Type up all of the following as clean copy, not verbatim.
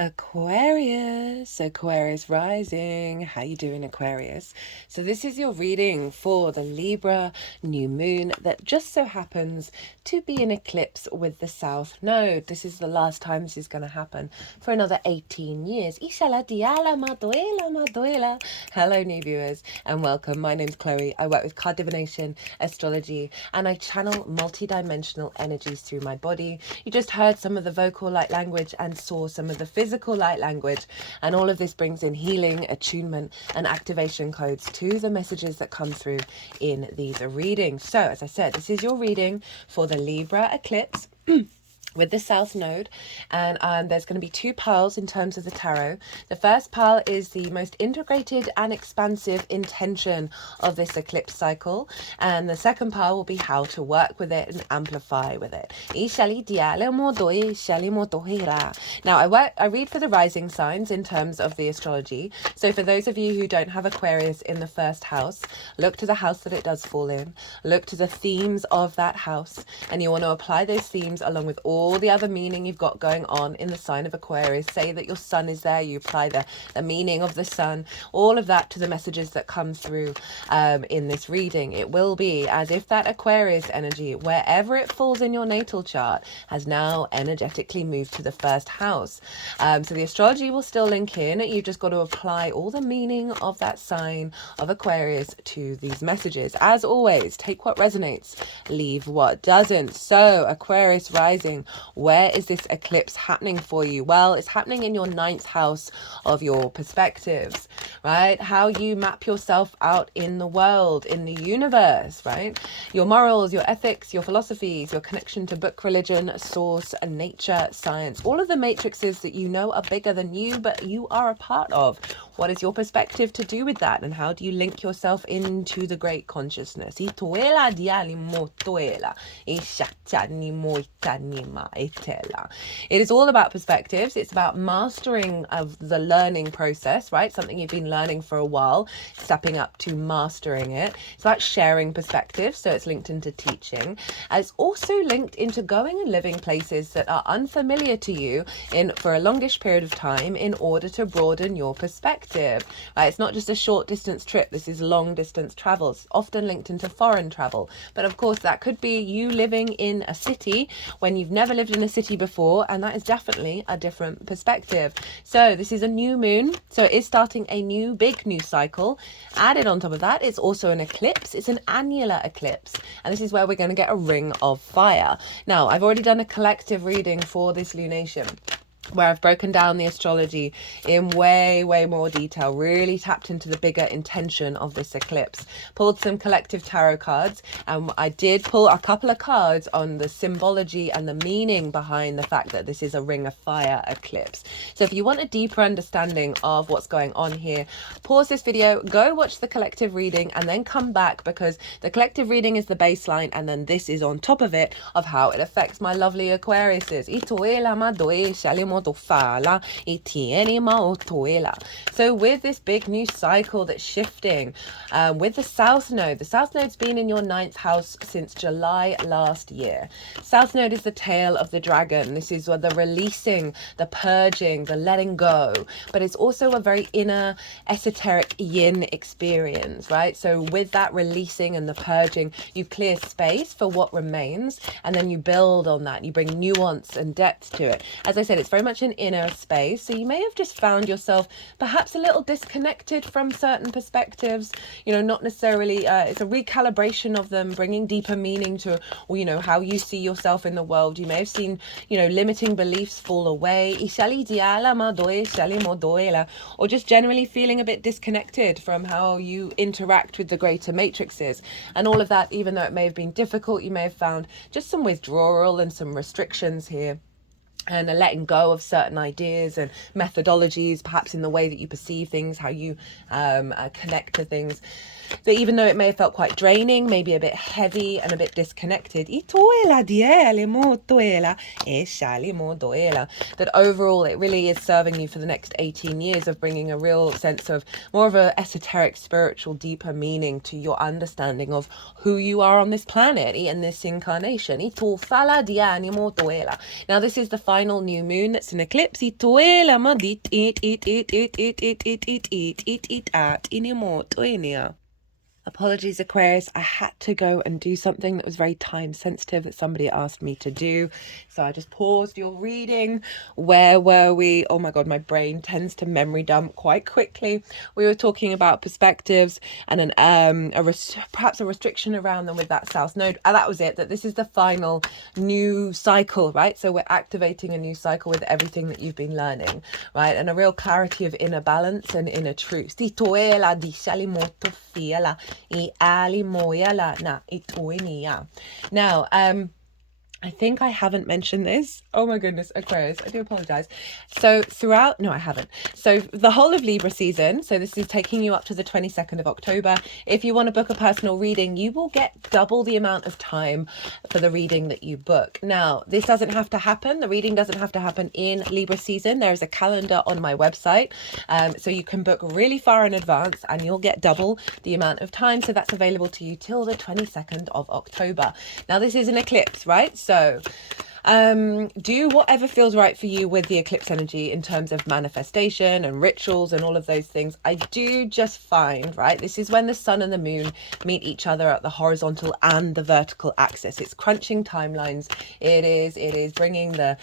Aquarius rising. How you doing, Aquarius? So this is your reading for the Libra new moon that just so happens to be in eclipse with the South Node. This is the last time this is going to happen for another 18 years. Hello, new viewers, and welcome. My name's Chloe. I work with card divination, astrology, and I channel multi-dimensional energies through my body. You just heard some of the vocal light language and saw some of the physical light language, and all of this brings in healing, attunement, and activation codes to the messages that come through in these readings. So, as I said, this is your reading for the Libra eclipse with the South Node, and there's going to be two piles in terms of the tarot. The first pile is the most integrated and expansive intention of this eclipse cycle, and the second pile will be how to work with it and amplify with it. Now, I read for the rising signs in terms of the astrology. So for those of you who don't have Aquarius in the first house, look to the house that it does fall in, look to the themes of that house, and you want to apply those themes along with all the other meaning you've got going on in the sign of Aquarius. Say that your sun is there, you apply the meaning of the sun, all of that to the messages that come through in this reading. It will be as if that Aquarius energy, wherever it falls in your natal chart, has now energetically moved to the first house. So the astrology will still link in. You've just got to apply all the meaning of that sign of Aquarius to these messages. As always, take what resonates, leave what doesn't. So Aquarius rising, where is this eclipse happening for you? Well, it's happening in your ninth house of your perspectives, right? How you map yourself out in the world, in the universe, right? Your morals, your ethics, your philosophies, your connection to book, religion, source, and nature, science, all of the matrices that you know are bigger than you, but you are a part of. What is your perspective to do with that? And how do you link yourself into the great consciousness? It is all about perspectives. It's about mastering of the learning process, right? Something you've been learning for a while, stepping up to mastering it. It's about sharing perspectives, so it's linked into teaching. It's also linked into going and living places that are unfamiliar to you for a longish period of time in order to broaden your perspective. Right? It's not just a short distance trip. This is long distance travels, often linked into foreign travel. But of course, that could be you living in a city when you've never lived in a city before, and that is definitely a different perspective. So this is a new moon, so it is starting a big new cycle. Added on top of that, it's also an eclipse. It's an annular eclipse, and this is where we're going to get a ring of fire. Now, I've already done a collective reading for this lunation, where I've broken down the astrology in way more detail, really tapped into the bigger intention of this eclipse. Pulled some collective tarot cards, and I did pull a couple of cards on the symbology and the meaning behind the fact that this is a ring of fire eclipse. So if you want a deeper understanding of what's going on here, pause this video, go watch the collective reading, and then come back, because the collective reading is the baseline, and then this is on top of it of how it affects my lovely Aquariuses. So with this big new cycle that's shifting, with the South Node's been in your ninth house since July last year. South Node is the tail of the dragon. This is the releasing, the purging, the letting go, but it's also a very inner esoteric yin experience, right? So with that releasing and the purging, you clear space for what remains, and then you build on that. You bring nuance and depth to it. As I said, it's very much an inner space, so you may have just found yourself perhaps a little disconnected from certain perspectives, not necessarily it's a recalibration of them, bringing deeper meaning to how you see yourself in the world. You may have seen limiting beliefs fall away, or just generally feeling a bit disconnected from how you interact with the greater matrices. And all of that, even though it may have been difficult, you may have found just some withdrawal and some restrictions here, and a letting go of certain ideas and methodologies, perhaps in the way that you perceive things, how you connect to things. That even though it may have felt quite draining, maybe a bit heavy and a bit disconnected, that overall it really is serving you for the next 18 years of bringing a real sense of more of a esoteric, spiritual, deeper meaning to your understanding of who you are on this planet in this incarnation. Now this is the final new moon that's an eclipse. Apologies, Aquarius. I had to go and do something that was very time sensitive that somebody asked me to do. So I just paused your reading. Where were we? Oh my God, my brain tends to memory dump quite quickly. We were talking about perspectives and perhaps a restriction around them with that South Node. And that was it, that this is the final new cycle, right? So we're activating a new cycle with everything that you've been learning, right? And a real clarity of inner balance and inner truth. Now, I think I haven't mentioned this. Oh my goodness, Aquarius, I do apologize. So no, I haven't. So the whole of Libra season, so this is taking you up to the 22nd of October. If you want to book a personal reading, you will get double the amount of time for the reading that you book. Now, this doesn't have to happen. The reading doesn't have to happen in Libra season. There is a calendar on my website. So you can book really far in advance and you'll get double the amount of time. So that's available to you till the 22nd of October. Now, this is an eclipse, right? So do whatever feels right for you with the eclipse energy in terms of manifestation and rituals and all of those things. I do just find, right, this is when the sun and the moon meet each other at the horizontal and the vertical axis. It's crunching timelines. It is bringing the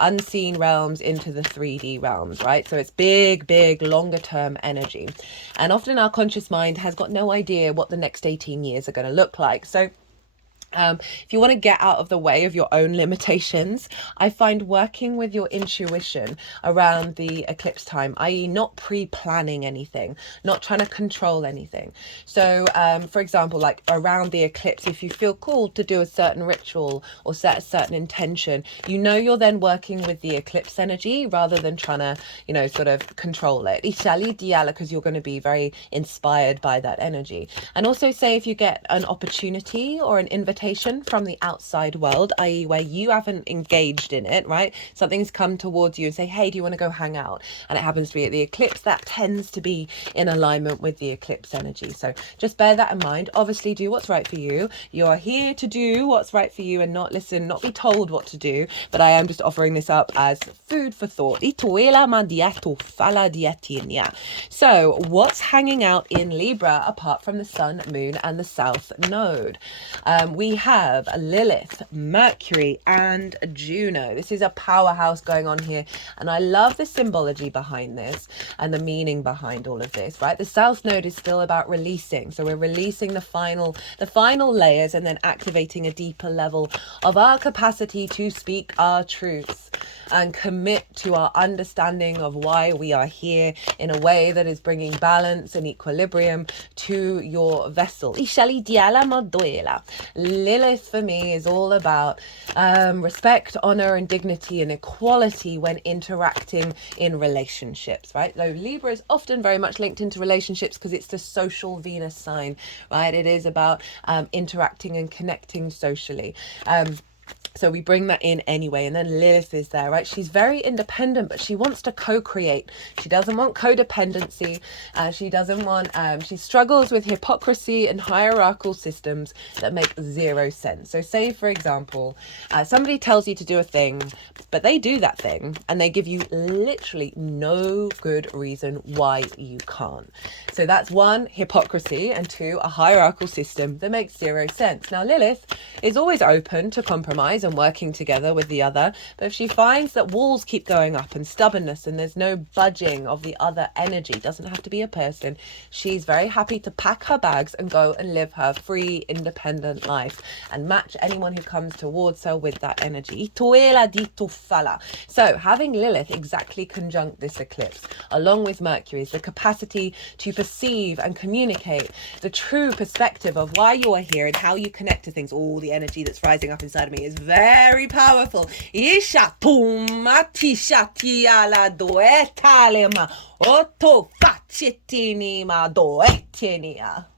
unseen realms into the 3D realms, right? So it's big, longer term energy. And often our conscious mind has got no idea what the next 18 years are going to look like. So if you want to get out of the way of your own limitations, I find working with your intuition around the eclipse time, i.e. not pre-planning anything, not trying to control anything. So, for example, like around the eclipse, if you feel called to do a certain ritual or set a certain intention, you're then working with the eclipse energy rather than trying to, sort of control it. Because you're going to be very inspired by that energy. And also say if you get an opportunity or an invitation from the outside world, i.e. where you haven't engaged in it, right? Something's come towards you and say, hey, do you want to go hang out? And it happens to be at the eclipse. That tends to be in alignment with the eclipse energy. So just bear that in mind. Obviously, do what's right for you. You are here to do what's right for you and not be told what to do. But I am just offering this up as food for thought. So what's hanging out in Libra apart from the sun, moon, and the South Node? We have Lilith, Mercury, and Juno. This is a powerhouse going on here. And I love the symbology behind this and the meaning behind all of this, right? The South Node is still about releasing. So we're releasing the final layers and then activating a deeper level of our capacity to speak our truths and commit to our understanding of why we are here in a way that is bringing balance and equilibrium to your vessel. Lilith for me is all about respect, honor, and dignity and equality when interacting in relationships, right? Though Libra is often very much linked into relationships because it's the social Venus sign, right? It is about interacting and connecting socially. So we bring that in anyway. And then Lilith is there, right? She's very independent, but she wants to co-create. She doesn't want codependency. She struggles with hypocrisy and hierarchical systems that make zero sense. So say, for example, somebody tells you to do a thing, but they do that thing and they give you literally no good reason why you can't. So that's one, hypocrisy, and two, a hierarchical system that makes zero sense. Now, Lilith is always open to compromise and working together with the other, but if she finds that walls keep going up and stubbornness and there's no budging of the other energy, doesn't have to be a person, she's very happy to pack her bags and go and live her free, independent life and match anyone who comes towards her with that energy. So having Lilith exactly conjunct this eclipse along with Mercury is the capacity to perceive and communicate the true perspective of why you are here and how you connect to things. All the energy that's rising up inside of me is very powerful.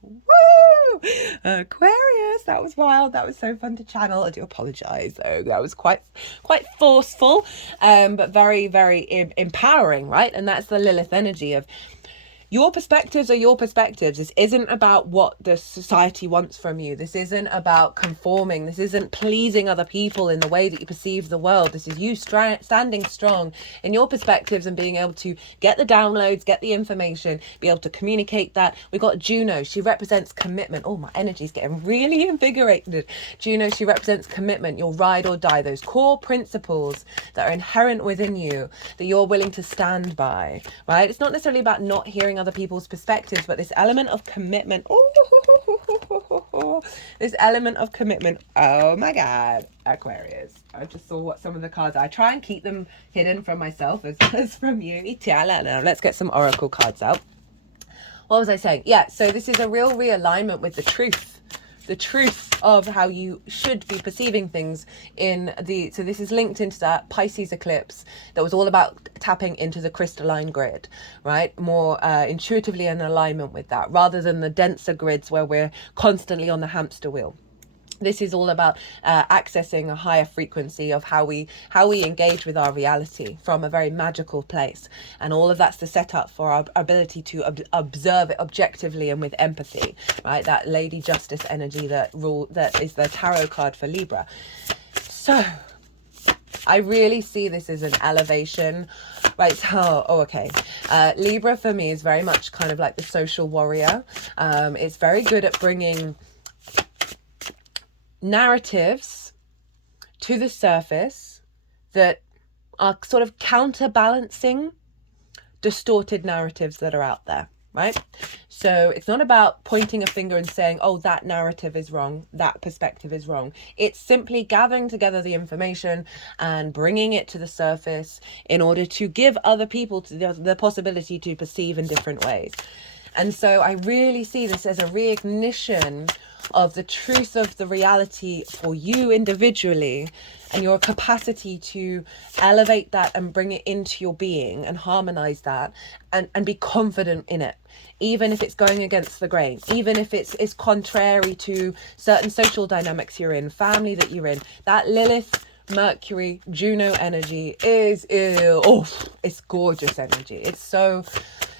Woo! Aquarius, that was wild. That was so fun to channel. I do apologize though. That was quite forceful, but very, very empowering, right? And that's the Lilith energy of Your perspectives are your perspectives. This isn't about what the society wants from you. This isn't about conforming. This isn't pleasing other people in the way that you perceive the world. This is you standing strong in your perspectives and being able to get the downloads, get the information, be able to communicate that. We've got Juno. She represents commitment. Oh, my energy's getting really invigorated. Juno, she represents commitment, your ride or die, those core principles that are inherent within you that you're willing to stand by, right? It's not necessarily about not hearing other people's perspectives, but this element of commitment. This element of commitment. Oh my God, Aquarius. I just saw what some of the cards are. I try and keep them hidden from myself as from you. Let's get some oracle cards out. What was I saying? Yeah, so this is a real realignment with the truth of how you should be perceiving things so this is linked into that Pisces eclipse that was all about tapping into the crystalline grid, right? More intuitively in alignment with that, rather than the denser grids where we're constantly on the hamster wheel. This is all about accessing a higher frequency of how we engage with our reality from a very magical place. And all of that's the setup for our ability to observe it objectively and with empathy, right? That Lady Justice energy that is the tarot card for Libra. So I really see this as an elevation, right? Okay. Libra for me is very much kind of like the social warrior. It's very good at bringing narratives to the surface that are sort of counterbalancing distorted narratives that are out there, right? So it's not about pointing a finger and saying, oh, that narrative is wrong, that perspective is wrong. It's simply gathering together the information and bringing it to the surface in order to give other people the possibility to perceive in different ways. And so I really see this as a reignition of the truth of the reality for you individually and your capacity to elevate that and bring it into your being and harmonize that and be confident in it, even if it's going against the grain, even if it's contrary to certain social dynamics you're in, family that you're in. That Lilith, Mercury, Juno energy is it's gorgeous energy. It's so...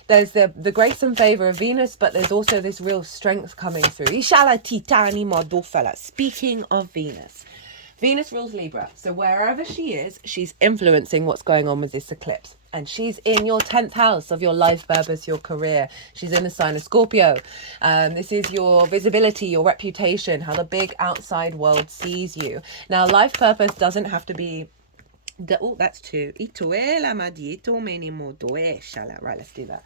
There's the grace and favor of Venus, but there's also this real strength coming through. Speaking of Venus, Venus rules Libra. So wherever she is, she's influencing what's going on with this eclipse. And she's in your 10th house of your life purpose, your career. She's in the sign of Scorpio. This is your visibility, your reputation, how the big outside world sees you. Now, life purpose doesn't have to be... that's two. Right, let's do that.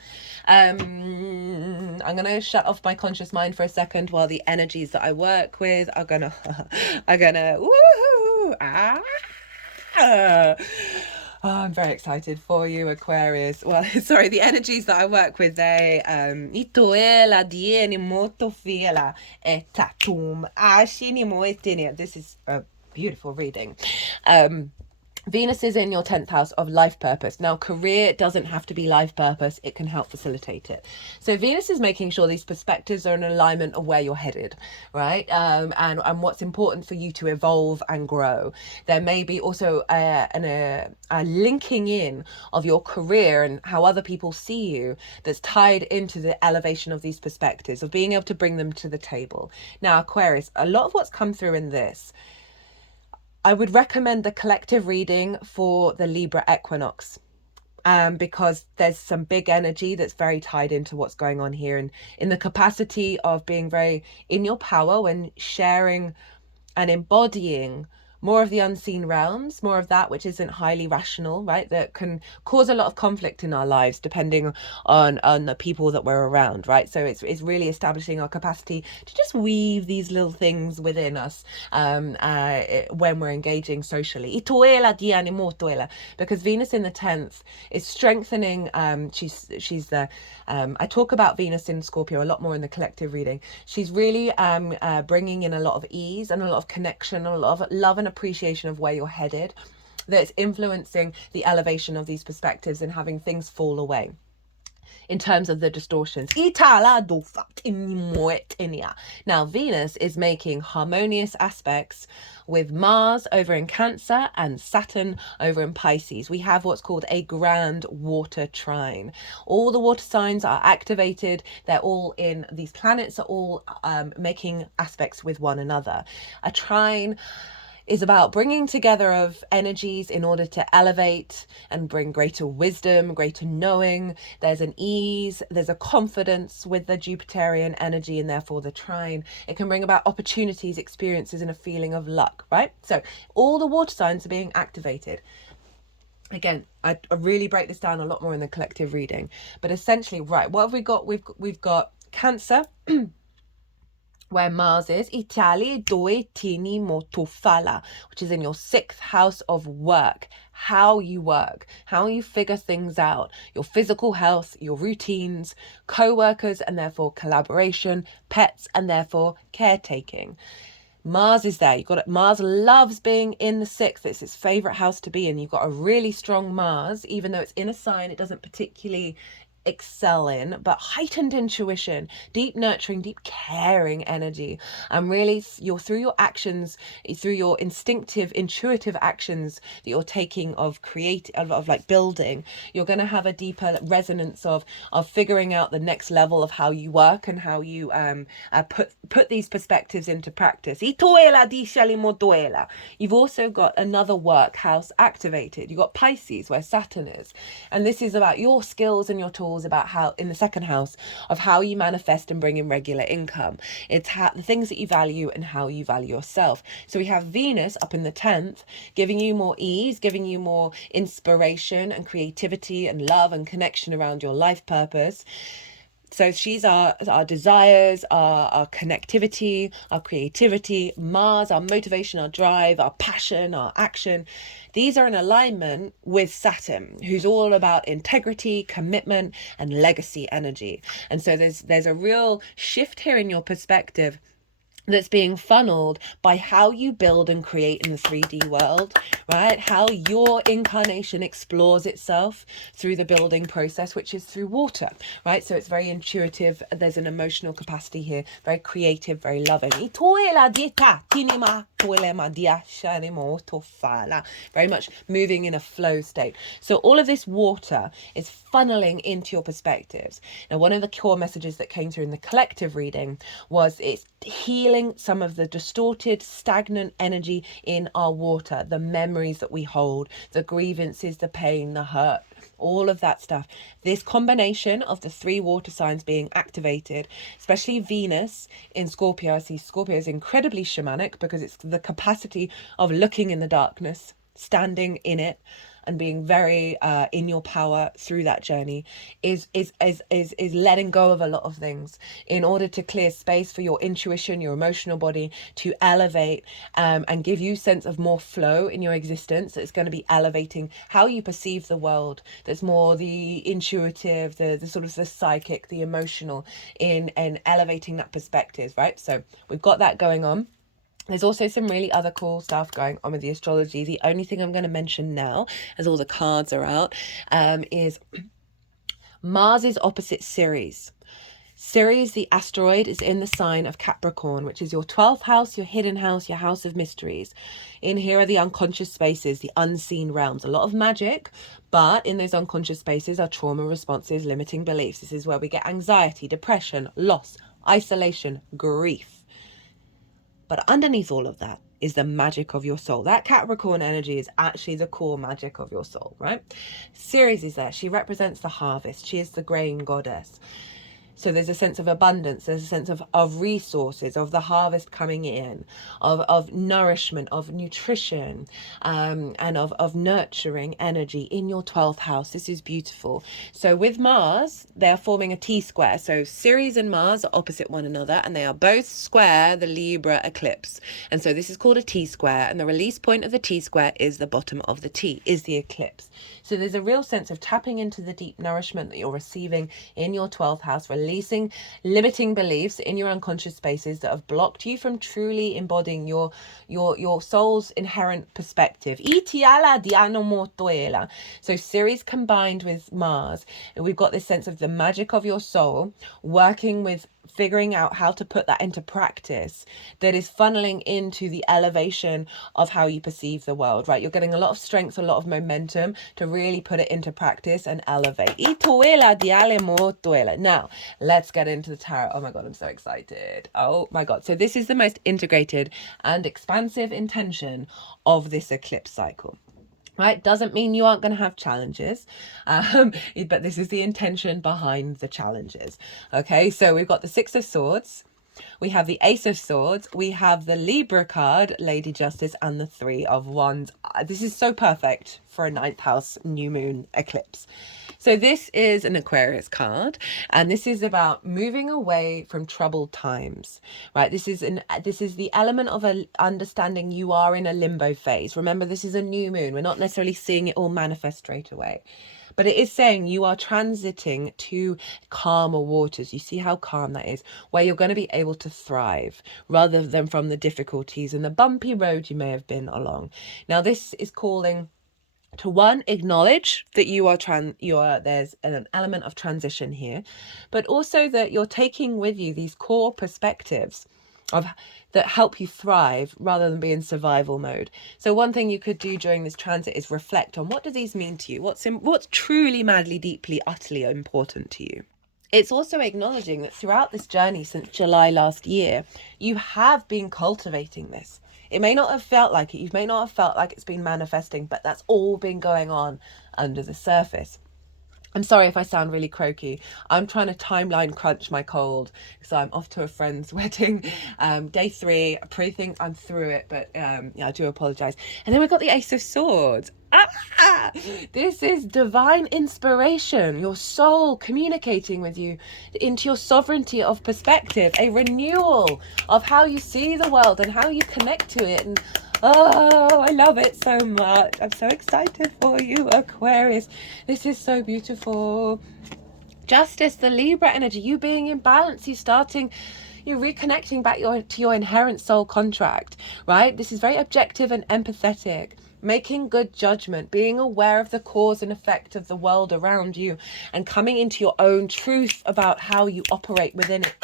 I'm gonna shut off my conscious mind for a second while the energies that I work with are gonna woohoo. Oh, I'm very excited for you, Aquarius. Well, sorry, the energies that I work with, this is a beautiful reading. Venus is in your 10th house of life purpose. Now, career doesn't have to be life purpose. It can help facilitate it. So Venus is making sure these perspectives are in alignment of where you're headed, right? And what's important for you to evolve and grow. There may be also a linking in of your career and how other people see you that's tied into the elevation of these perspectives, of being able to bring them to the table. Now, Aquarius, a lot of what's come through in this, I would recommend the collective reading for the Libra equinox, because there's some big energy that's very tied into what's going on here, and in the capacity of being very in your power when sharing and embodying more of the unseen realms, more of that which isn't highly rational, right? That can cause a lot of conflict in our lives depending on the people that we're around, right? So it's really establishing our capacity to just weave these little things within us when we're engaging socially. Because Venus in the 10th is strengthening, she's the, I talk about Venus in Scorpio a lot more in the collective reading. She's really bringing in a lot of ease and a lot of connection, a lot of love and appreciation of where you're headed, that's influencing the elevation of these perspectives and having things fall away. in terms of the distortions. Now, Venus is making harmonious aspects with Mars over in Cancer and Saturn over in Pisces. We have what's called a grand water trine. All the water signs are activated. They're all in, these planets are all making aspects with one another. A trine is about bringing together of energies in order to elevate and bring greater wisdom, greater knowing. There's an ease, there's a confidence with the Jupiterian energy, and therefore the trine. It can bring about opportunities, experiences, and a feeling of luck, right? So all the water signs are being activated. Again, I really break this down a lot more in the collective reading, but essentially, right, what have we got? We've got Cancer, where Mars is, Italy due tini motofala, which is in your 6th house of work, how you figure things out, your physical health, your routines, co-workers, and therefore collaboration, pets, and therefore caretaking. Mars is there. You've got it. Mars loves being in the 6th. It's its favorite house to be in. You've got a really strong Mars, even though it's in a sign it doesn't particularly excel in, but heightened intuition, deep nurturing, deep caring energy, and really you're through your actions, through your instinctive, intuitive actions that you're taking of like building, you're going to have a deeper resonance of figuring out the next level of how you work and how you put these perspectives into practice. You've also got another work house activated. You've got Pisces, where Saturn is, and this is about your skills and your tools, about how in the 2nd house of how you manifest and bring in regular income. It's how the things that you value and how you value yourself. So we have Venus up in the 10th, giving you more ease, giving you more inspiration and creativity and love and connection around your life purpose. So she's our desires, our connectivity, our creativity. Mars, our motivation, our drive, our passion, our action. These are in alignment with Saturn, who's all about integrity, commitment, and legacy energy. And so there's a real shift here in your perspective that's being funneled by how you build and create in the 3D world, right? How your incarnation explores itself through the building process, which is through water, right? So it's very intuitive. There's an emotional capacity here, very creative, very loving. Very much moving in a flow state. So all of this water is funneling into your perspectives. Now, one of the core messages that came through in the collective reading was it's healing some of the distorted, stagnant energy in our water, the memories that we hold, the grievances, the pain, the hurt, all of that stuff. This combination of the 3 water signs being activated, especially Venus in Scorpio. I see Scorpio is incredibly shamanic because it's the capacity of looking in the darkness, standing in it, and being very in your power through that journey, is letting go of a lot of things in order to clear space for your intuition, your emotional body to elevate and give you sense of more flow in your existence. It's going to be elevating how you perceive the world. There's more the intuitive, the sort of the psychic, the emotional in elevating that perspective, right? So we've got that going on. There's also some really other cool stuff going on with the astrology. The only thing I'm going to mention now, as all the cards are out, is Mars is opposite Ceres. Ceres, the asteroid, is in the sign of Capricorn, which is your 12th house, your hidden house, your house of mysteries. In here are the unconscious spaces, the unseen realms. A lot of magic, but in those unconscious spaces are trauma responses, limiting beliefs. This is where we get anxiety, depression, loss, isolation, grief. But underneath all of that is the magic of your soul. That Capricorn energy is actually the core magic of your soul, right? Ceres is there. She represents the harvest. She is the grain goddess. So there's a sense of abundance, there's a sense of resources, of the harvest coming in, of nourishment, of nutrition, and of nurturing energy in your 12th house. This is beautiful. So with Mars, they're forming a T-square. So Ceres and Mars are opposite one another, and they are both square the Libra eclipse. And so this is called a T-square, and the release point of the T-square is the bottom of the T, is the eclipse. So there's a real sense of tapping into the deep nourishment that you're receiving in your 12th house, releasing limiting beliefs in your unconscious spaces that have blocked you from truly embodying your soul's inherent perspective. So Ceres combined with Mars, and we've got this sense of the magic of your soul working with figuring out how to put that into practice that is funneling into the elevation of how you perceive the world, right? You're getting a lot of strength, a lot of momentum to really put it into practice and elevate. Now, let's get into the tarot. Oh my God, I'm so excited. Oh my God. So this is the most integrated and expansive intention of this eclipse cycle. Right, doesn't mean you aren't going to have challenges, but this is the intention behind the challenges. Okay, so we've got the Six of Swords, we have the Ace of Swords, we have the Libra card, Lady Justice, and the Three of Wands. This is so perfect for a 9th house new moon eclipse. So this is an Aquarius card, and this is about moving away from troubled times, right? This is the element of understanding you are in a limbo phase. Remember, this is a new moon. We're not necessarily seeing it all manifest straight away. But it is saying you are transiting to calmer waters. You see how calm that is, where you're going to be able to thrive rather than from the difficulties and the bumpy road you may have been along. Now, this is calling to one, acknowledge that there's an element of transition here, but also that you're taking with you these core perspectives that help you thrive rather than be in survival mode. So one thing you could do during this transit is reflect on, what do these mean to you? What's truly, madly, deeply, utterly important to you? It's also acknowledging that throughout this journey since July last year, you have been cultivating this. It may not have felt like it. You may not have felt like it's been manifesting, but that's all been going on under the surface. I'm sorry if I sound really croaky. I'm trying to timeline crunch my cold. So I'm off to a friend's wedding. Day 3. I pretty think I'm through it, but yeah, I do apologise. And then we've got the Ace of Swords. This is divine inspiration, your soul communicating with you into your sovereignty of perspective, a renewal of how you see the world and how you connect to it. And oh, I love it so much. I'm so excited for you, Aquarius. This is so beautiful. Justice, the Libra energy, you being in balance, you're reconnecting back to your inherent soul contract, right? This is very objective and empathetic. Making good judgment, being aware of the cause and effect of the world around you, and coming into your own truth about how you operate within it.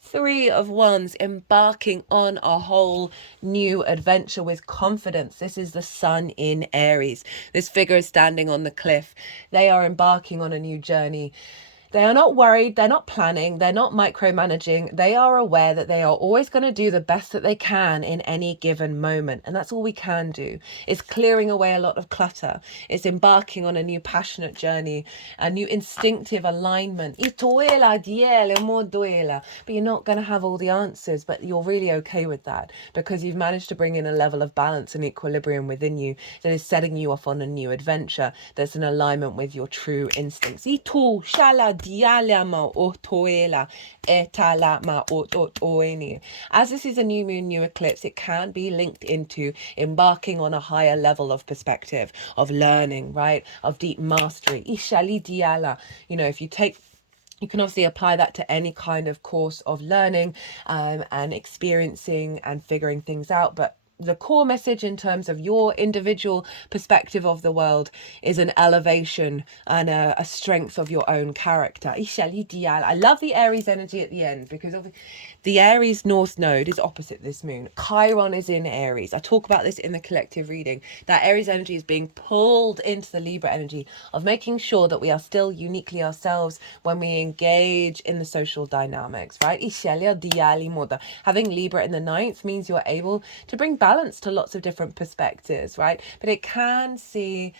Three of Wands, embarking on a whole new adventure with confidence. This is the Sun in Aries. This figure is standing on the cliff. They are embarking on a new journey. They are not worried, they're not planning, they're not micromanaging. They are aware that they are always going to do the best that they can in any given moment. And that's all we can do. It's clearing away a lot of clutter. It's embarking on a new passionate journey, a new instinctive alignment. But you're not going to have all the answers, but you're really okay with that because you've managed to bring in a level of balance and equilibrium within you that is setting you off on a new adventure that's in alignment with your true instincts. As this is a new moon, new eclipse, it can be linked into embarking on a higher level of perspective, of learning, right? Of deep mastery. If you can obviously apply that to any kind of course of learning and experiencing and figuring things out. But the core message in terms of your individual perspective of the world is an elevation and a strength of your own character. I love the Aries energy at the end because the Aries North Node is opposite this moon. Chiron is in Aries. I talk about this in the collective reading. That Aries energy is being pulled into the Libra energy of making sure that we are still uniquely ourselves when we engage in the social dynamics, right? Having Libra in the 9th means you're able to bring balance to lots of different perspectives, right? But it can see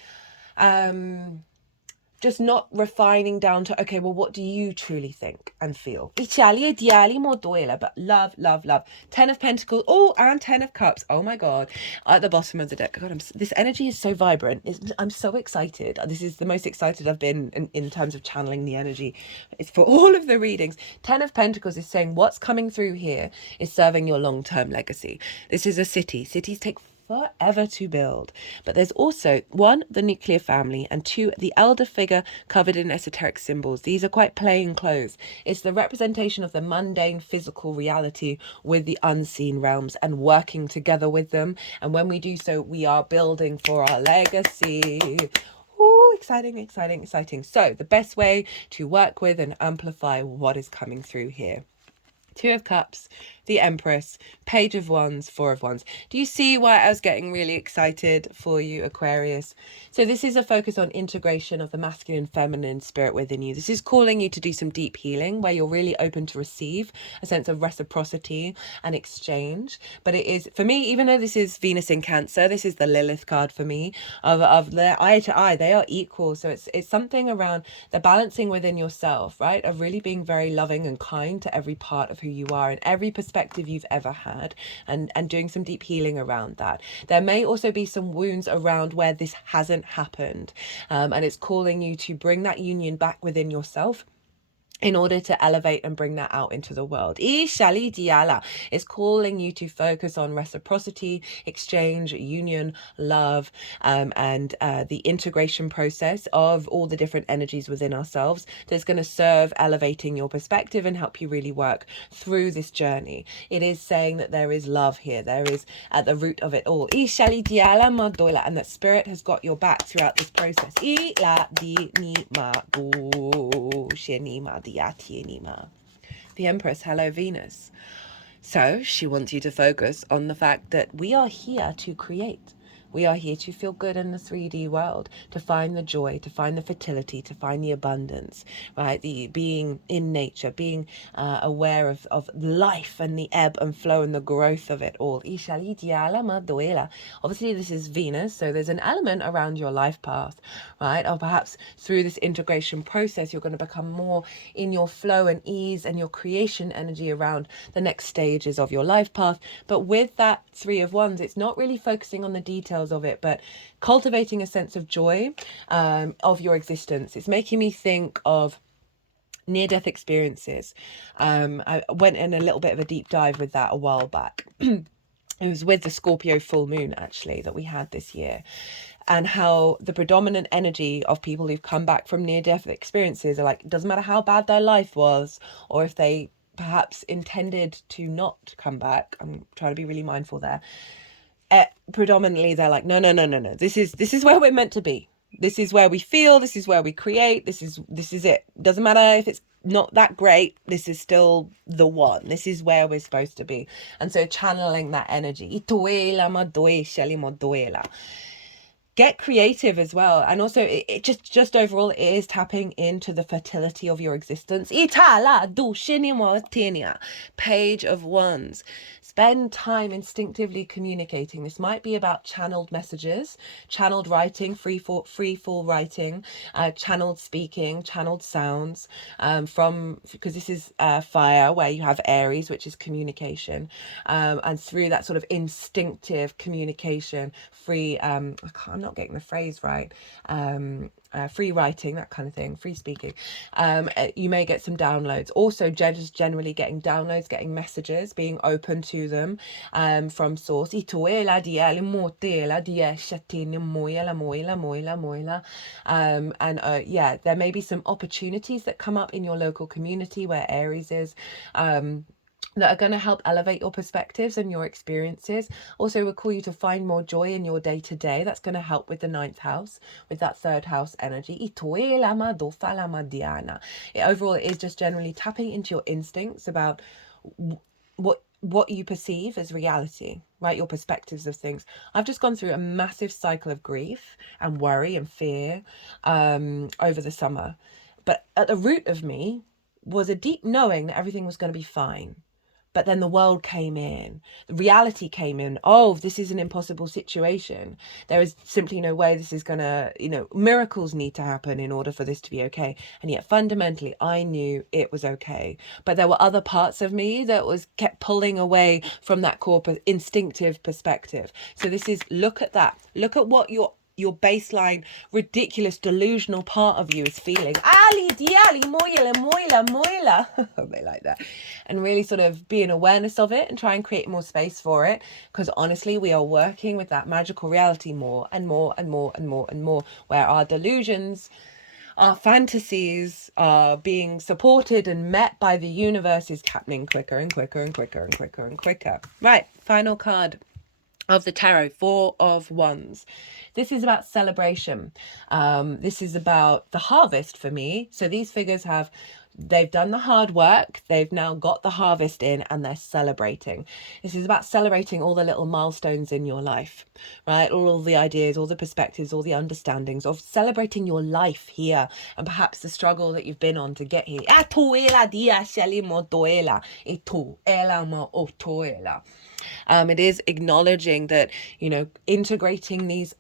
just not refining down to, okay, well, what do you truly think and feel? But love, love, love. 10 of Pentacles, and 10 of Cups. Oh my God, at the bottom of the deck. God, this energy is so vibrant. I'm so excited. This is the most excited I've been in terms of channeling the energy. It's for all of the readings. 10 of Pentacles is saying what's coming through here is serving your long-term legacy. This is a city. Cities take forever to build. But there's also 1, the nuclear family, and 2, the elder figure covered in esoteric symbols. These are quite plain clothes. It's the representation of the mundane physical reality with the unseen realms and working together with them. And when we do so, we are building for our legacy. Ooh, exciting, exciting, exciting. So the best way to work with and amplify what is coming through here. 2 of Cups, the Empress, Page of Wands, 4 of Wands. Do you see why I was getting really excited for you, Aquarius? So this is a focus on integration of the masculine and feminine spirit within you. This is calling you to do some deep healing where you're really open to receive a sense of reciprocity and exchange. But it is, for me, even though this is Venus in Cancer, this is the Lilith card for me, of their eye to eye, they are equal. So it's something around the balancing within yourself, right? Of really being very loving and kind to every part of who you are and every perspective you've ever had, and doing some deep healing around that. There may also be some wounds around where this hasn't happened, and it's calling you to bring that union back within yourself in order to elevate and bring that out into the world. Ishali Diala is calling you to focus on reciprocity, exchange, union, love, and the integration process of all the different energies within ourselves that's going to serve elevating your perspective and help you really work through this journey. It is saying that there is love here. There is at the root of it all. Ishali Diala Madola, and that spirit has got your back throughout this process. Ila di ni ma go sheni ma. The Empress, hello Venus. So she wants you to focus on the fact that we are here to create. We are here to feel good in the 3D world, to find the joy, to find the fertility, to find the abundance, right? The being in nature, being aware of life and the ebb and flow and the growth of it all. Obviously, this is Venus, so there's an element around your life path, right? Or perhaps through this integration process, you're going to become more in your flow and ease and your creation energy around the next stages of your life path. But with that 3 of Wands, it's not really focusing on the details of it, but cultivating a sense of joy of your existence. It's making me think of near-death experiences. I went in a little bit of a deep dive with that a while back. It was with the Scorpio full moon, actually, that we had this year, and how the predominant energy of people who've come back from near-death experiences are like, it doesn't matter how bad their life was, or if they perhaps intended to not come back. I'm trying to be really mindful there. Predominantly they're like, no, this is where we're meant to be. This is where we feel, this is where we create, this is it. Doesn't matter if it's not that great, this is still the one. This is where we're supposed to be. And so channeling that energy. Get creative as well. And also it just overall, it is tapping into the fertility of your existence. Page of Wands. Spend time instinctively communicating. This might be about channeled messages, channeled writing, free fall writing, channeled speaking, channeled sounds, because this is fire, where you have Aries, which is communication, and through that sort of instinctive communication, free, I'm not getting the phrase right, free writing, that kind of thing, free speaking, you may get some downloads. Also just generally getting downloads, getting messages, being open to them from source. And there may be some opportunities that come up in your local community where Aries is, that are going to help elevate your perspectives and your experiences. Also will call you to find more joy in your day-to-day. That's going to help with the 9th house, with that 3rd house energy. Overall, it is just generally tapping into your instincts about what you perceive as reality, right? Your perspectives of things. I've just gone through a massive cycle of grief and worry and fear over the summer. But at the root of me was a deep knowing that everything was going to be fine. But then the world came in, the reality came in. Oh, this is an impossible situation. There is simply no way this is gonna, miracles need to happen in order for this to be okay. And yet fundamentally, I knew it was okay. But there were other parts of me that kept pulling away from that core instinctive perspective. So this is, look at that. Look at what you're your baseline, ridiculous, delusional part of you is feeling. Ali, diali, moila, moila, moila. They like that. And really sort of be in awareness of it and try and create more space for it. Because honestly, we are working with that magical reality more and more and more and more and more, where our delusions, our fantasies are being supported and met by the universe is happening quicker and quicker and quicker and quicker and quicker. Right, final card of the tarot, Four of Wands. This is about celebration. This is about the harvest for me. So these figures they've done the hard work, they've now got the harvest in, and they're celebrating. This is about celebrating all the little milestones in your life, right? All the ideas, all the perspectives, all the understandings of celebrating your life here, and perhaps the struggle that you've been on to get here. It is acknowledging that, integrating these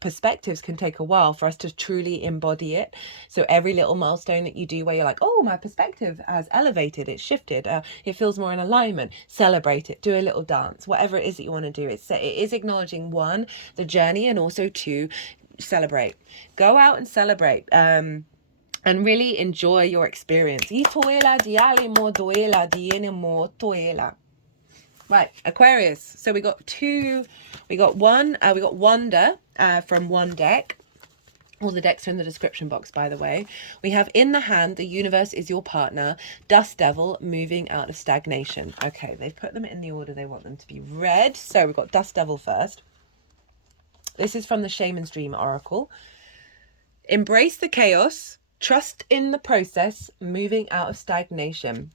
perspectives can take a while for us to truly embody it. So every little milestone that you do where you're like, oh, my perspective has elevated, it's shifted, it feels more in alignment, celebrate it, do a little dance, whatever it is that you want to do. It is acknowledging, one, the journey, and also two, celebrate. Go out and celebrate. And really enjoy your experience. Right, Aquarius. So we got Wonder from one deck. All the decks are in the description box, by the way. We have in the hand, the universe is your partner, Dust Devil, moving out of stagnation. Okay, they've put them in the order they want them to be read. So we've got Dust Devil first. This is from the Shaman's Dream Oracle. Embrace the chaos, trust in the process, moving out of stagnation.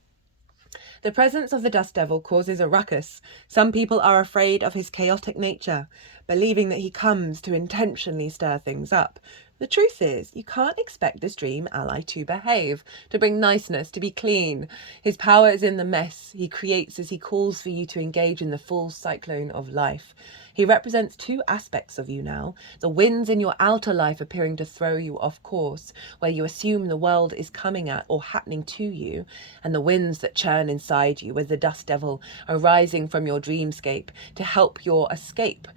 The presence of the Dust Devil causes a ruckus. Some people are afraid of his chaotic nature, believing that he comes to intentionally stir things up. The truth is, you can't expect this dream ally to behave, to bring niceness, to be clean. His power is in the mess he creates as he calls for you to engage in the full cyclone of life. He represents two aspects of you now, the winds in your outer life appearing to throw you off course, where you assume the world is coming at or happening to you, and the winds that churn inside you with the Dust Devil arising from your dreamscape to help you escape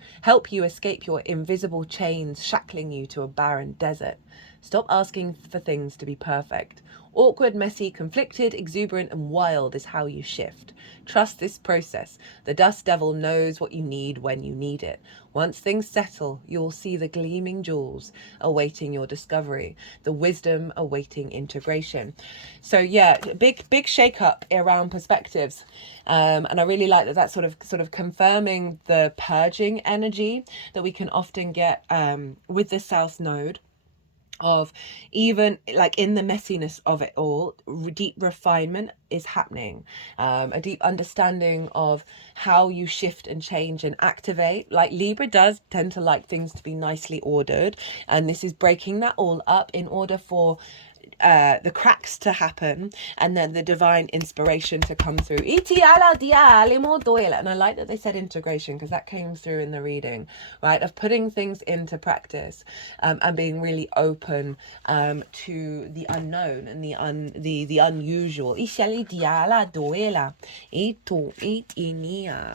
your invisible chains shackling you to a barren desert. Stop asking for things to be perfect. Awkward, messy, conflicted, exuberant, and wild is how you shift. Trust this process. The Dust Devil knows what you need when you need it. Once things settle, you'll see the gleaming jewels awaiting your discovery, the wisdom awaiting integration. So yeah, big shake up around perspectives. And I really like that that's sort of confirming the purging energy that we can often get with the South Node. Of even like in the messiness of it all, deep refinement is happening, a deep understanding of how you shift and change and activate. Like Libra does tend to like things to be nicely ordered, and this is breaking that all up in order for the cracks to happen and then the divine inspiration to come through. And I like that they said integration, because that came through in the reading, right, of putting things into practice, and being really open to the unknown and the unusual.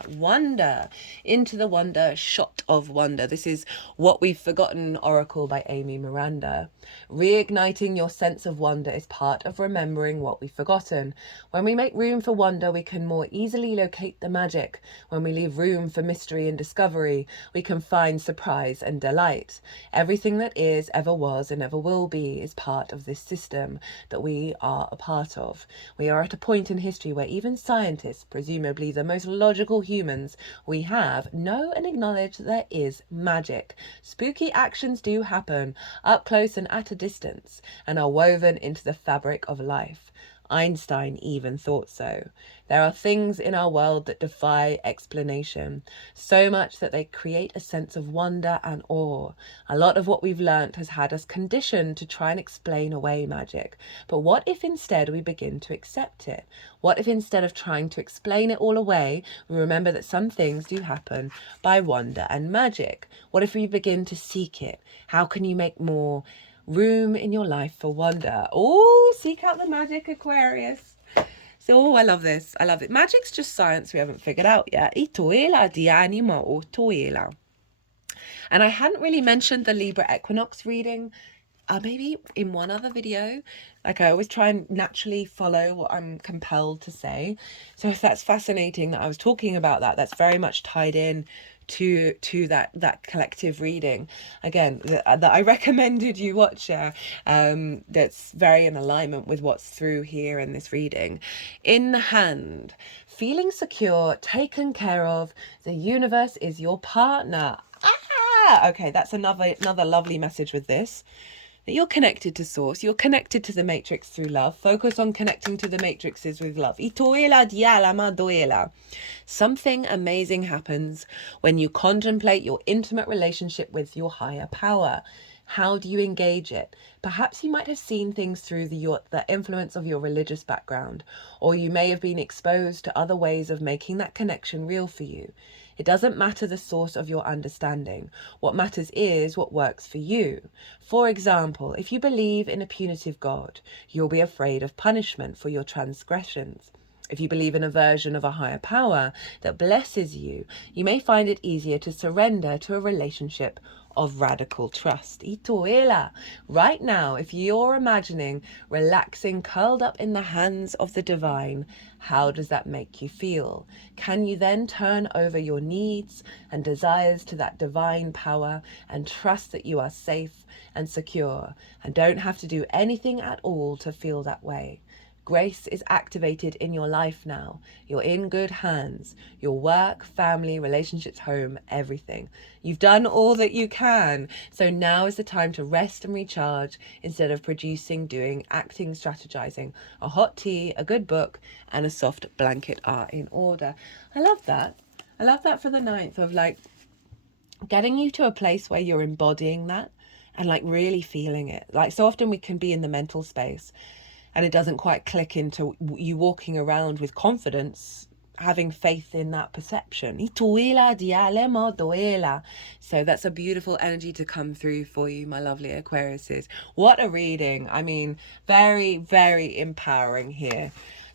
Wonder, into the wonder, shot of wonder. This is What We've Forgotten Oracle by Amy Miranda. Reigniting your sense of wonder is part of remembering what we've forgotten. When we make room for wonder, we can more easily locate the magic. When we leave room for mystery and discovery, we can find surprise and delight. Everything that is, ever was, and ever will be is part of this system that we are a part of. We are at a point in history where even scientists, presumably the most logical humans we have, know and acknowledge that there is magic. Spooky actions do happen, up close and at a distance, and are woven into the fabric of life. Einstein even thought so. There are things in our world that defy explanation, so much that they create a sense of wonder and awe. A lot of what we've learnt has had us conditioned to try and explain away magic. But what if instead we begin to accept it? What if instead of trying to explain it all away, we remember that some things do happen by wonder and magic? What if we begin to seek it? How can you make more room in your life for wonder? Oh, seek out the magic, Aquarius. So, I love this. I love it. Magic's just science we haven't figured out yet. And I hadn't really mentioned the Libra equinox reading, maybe in one other video. Like, I always try and naturally follow what I'm compelled to say. So if that's fascinating that I was talking about that, that's very much tied in to that collective reading again that I recommended you watch. That's very in alignment with what's through here in this reading. In the hand, feeling secure, taken care of, the universe is your partner. Okay, that's another lovely message with this. That you're connected to source, you're connected to the matrix through love. Focus on connecting to the matrices with love. Something amazing happens when you contemplate your intimate relationship with your higher power. How do you engage it? Perhaps you might have seen things through the influence of your religious background, or you may have been exposed to other ways of making that connection real for you. It doesn't matter the source of your understanding. What matters is what works for you. For example, if you believe in a punitive God, you'll be afraid of punishment for your transgressions. If you believe in a version of a higher power that blesses you, you may find it easier to surrender to a relationship of radical trust. Itoela. Right now, if you're imagining relaxing, curled up in the hands of the divine, how does that make you feel? Can you then turn over your needs and desires to that divine power and trust that you are safe and secure and don't have to do anything at all to feel that way? Grace is activated in your life now. You're in good hands. Your work, family, relationships, home, everything. You've done all that you can. So now is the time to rest and recharge instead of producing, doing, acting, strategizing. A hot tea, a good book, and a soft blanket are in order. I love that. I love that for the 9th of like getting you to a place where you're embodying that and like really feeling it. Like so often we can be in the mental space and it doesn't quite click into you walking around with confidence, having faith in that perception. So that's a beautiful energy to come through for you, my lovely Aquariuses. What a reading. I mean, very, very empowering here.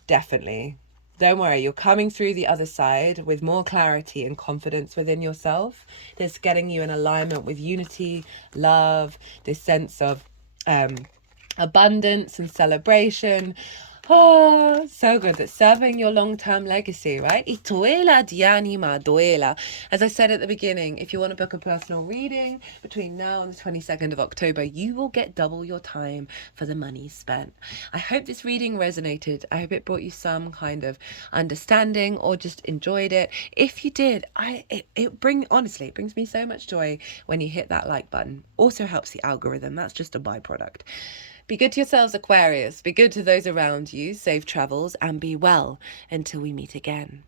Definitely. Don't worry, you're coming through the other side with more clarity and confidence within yourself. This getting you in alignment with unity, love, this sense of abundance and celebration. Oh, so good. That's serving your long-term legacy, right? Ituela diani ma duela. As I said at the beginning, if you want to book a personal reading between now and the 22nd of October, you will get double your time for the money spent. I hope this reading resonated. I hope it brought you some kind of understanding or just enjoyed it. If you did, it brings me so much joy when you hit that like button. Also helps the algorithm. That's just a byproduct. Be good to yourselves, Aquarius. Be good to those around you. Safe travels and be well until we meet again.